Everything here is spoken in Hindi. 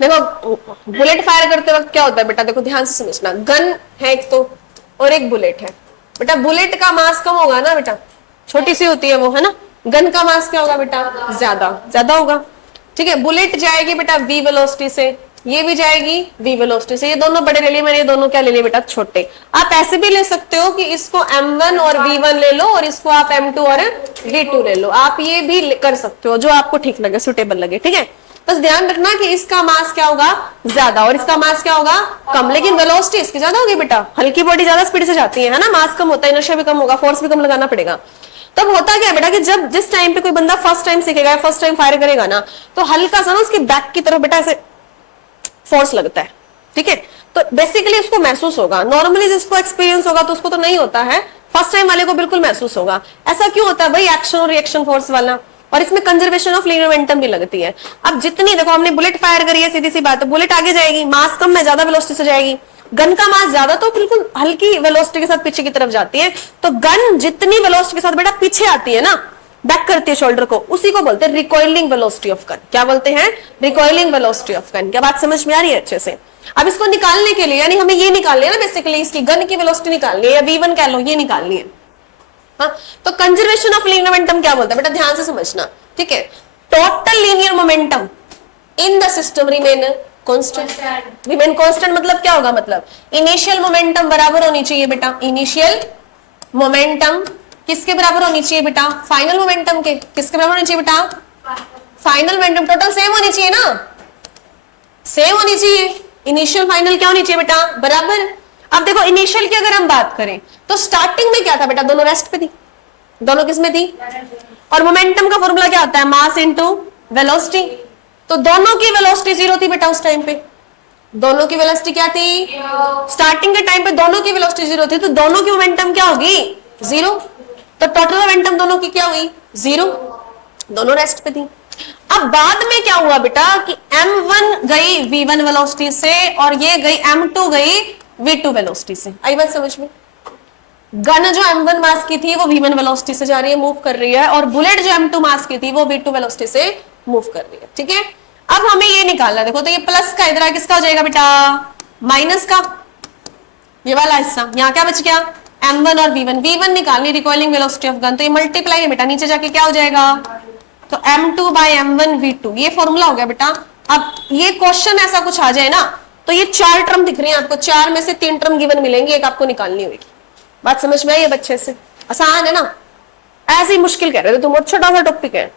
देखो बुलेट फायर करते वक्त क्या होता है बेटा, देखो ध्यान से समझना, गन है एक तो और एक बुलेट है बेटा। बुलेट का मास कम होगा ना बेटा, छोटी सी होती है वो, है ना। गन का मास क्या होगा बेटा, ज्यादा ज्यादा होगा। ठीक है, बुलेट जाएगी बेटा v वेलोसिटी से, ये भी जाएगी v वेलोसिटी से, ये दोनों बड़े ले लिए मैंने, ये दोनों क्या ले लिए बेटा, छोटे। आप ऐसे भी ले सकते हो कि इसको m1 और v1 ले लो और इसको आप m2 और v2 ले लो, आप ये भी कर सकते हो जो आपको ठीक लगे, सुटेबल लगे। ठीक है, बस ध्यान रखना कि इसका मास क्या होगा, ज्यादा, और इसका मास क्या होगा, कम, लेकिन वेलोसिटी इसकी ज्यादा होगी बेटा। हल्की बॉडी ज्यादा स्पीड से जाती है ना, मास कम होता है, इनर्शिया भी कम होगा, फोर्स भी कम लगाना पड़ेगा। तब होता क्या है बेटा कि जब जिस टाइम पे कोई बंदा फर्स्ट टाइम सीखेगा, फर्स्ट टाइम फायर करेगा ना, तो हल्का सा ना उसकी बैक की तरफ बेटा ऐसे फोर्स लगता है। ठीक है, तो बेसिकली उसको महसूस होगा। नॉर्मली जिसको एक्सपीरियंस होगा तो उसको तो नहीं होता है, फर्स्ट टाइम वाले को बिल्कुल महसूस होगा। ऐसा क्यों होता है भाई, एक्शन और रिएक्शन फोर्स वाला, और इसमें कंजर्वेशन ऑफ लीनियर मोमेंटम भी लगती है। अब जितनी, देखो हमने बुलेट फायर करी है, सीधी सी बात है, बुलेट आगे जाएगी, मास कम में ज्यादा वेलोसिटी से जाएगी। गन का मास ज्यादा तो बिल्कुल हल्की वेलोसिटी के साथ पीछे की तरफ जाती है। तो गन जितनी वेलोसिटी के साथ बेटा पीछे आती है ना, बैक करती है शोल्डर को, उसी को बोलते हैं रिकॉइलिंग वेलोसिटी ऑफ गन। क्या बोलते हैं, रिकॉइलिंग वेलोसिटी ऑफ गन। क्या बात समझ में आ रही है अच्छे से। अब इसको निकालने के लिए, यानी हमें ये निकालनी है ना बेसिकली, इसकी गन की वेलोसिटी निकालनी है, या v1 कह लो, ये निकालनी है। हाँ, तो कंजर्वेशन ऑफ लीनियर मोमेंटम क्या बोलता है बेटा, ध्यान से समझना। ठीक है, total linear momentum in the system remain constant. Remain constant मतलब क्या होगा, मतलब इनिशियल मोमेंटम बराबर होनी चाहिए बेटा, इनिशियल मोमेंटम किसके बराबर होनी चाहिए बेटा, फाइनल मोमेंटम के। किसके बराबर होनी चाहिए बेटा, फाइनल मोमेंटम। टोटल सेम होनी चाहिए ना, सेम होनी चाहिए। इनिशियल फाइनल क्या होनी चाहिए बेटा, बराबर। अब देखो इनिशियल की अगर हम बात करें तो स्टार्टिंग में क्या था बेटा, दोनों रेस्ट पे थी, दोनों किसमें थी, और मोमेंटम का फॉर्मूला क्या होता है, मास इनटू वेलोसिटी। तो दोनों की वेलोसिटी जीरो थी बेटा उस टाइम पे, दोनों की वेलोसिटी क्या थी, स्टार्टिंग के टाइम पे दोनों की वेलोसिटी जीरो थी, तो दोनों की मोमेंटम क्या होगी, जीरो। तो टोटल मोमेंटम दोनों की क्या हुई, जीरो, दोनों रेस्ट पे थी। अब बाद में क्या हुआ बेटा कि m1 गई v1 वेलोसिटी से और ये गई m2 गई v2 वेलोसिटी से। आई बात समझ में। गन जो m1 मास की थी वो v1 वेलोसिटी से जा रही है, मूव कर रही है, और बुलेट जो m2 मास की थी वो v2 वेलोसिटी से मूव कर रही है। ठीक है, अब हमें ये निकालना है। देखो तो ये प्लस का इधर किसका हो जाएगा बेटा, माइनस का, ये वाला हिस्सा। यहाँ क्या बच गया, m1 और v1 निकालनी, रिकॉइलिंग वेलोसिटी ऑफ गन। तो ये मल्टीप्लाई है बेटा, नीचे जाके क्या हो जाएगा, तो m2 by m1 v2, ये फॉर्मूला हो गया बेटा। अब ये क्वेश्चन ऐसा कुछ आ जाए ना, तो ये चार टर्म दिख रही है आपको, चार में से तीन टर्म गिवन मिलेंगी, एक आपको निकालनी होगी। बात समझ में आई है बच्चे से, आसान है ना, ऐसे ही मुश्किल कह रहे थे तुम, छोटा सा टॉपिक है।